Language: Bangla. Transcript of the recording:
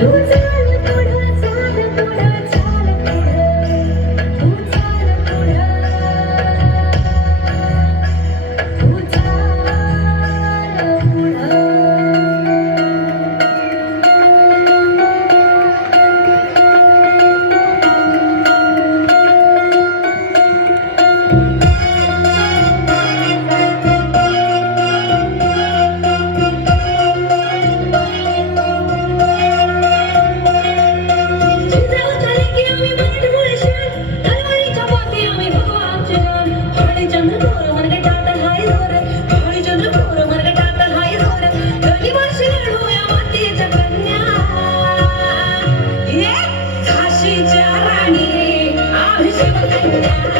留在。जाने आभिषेक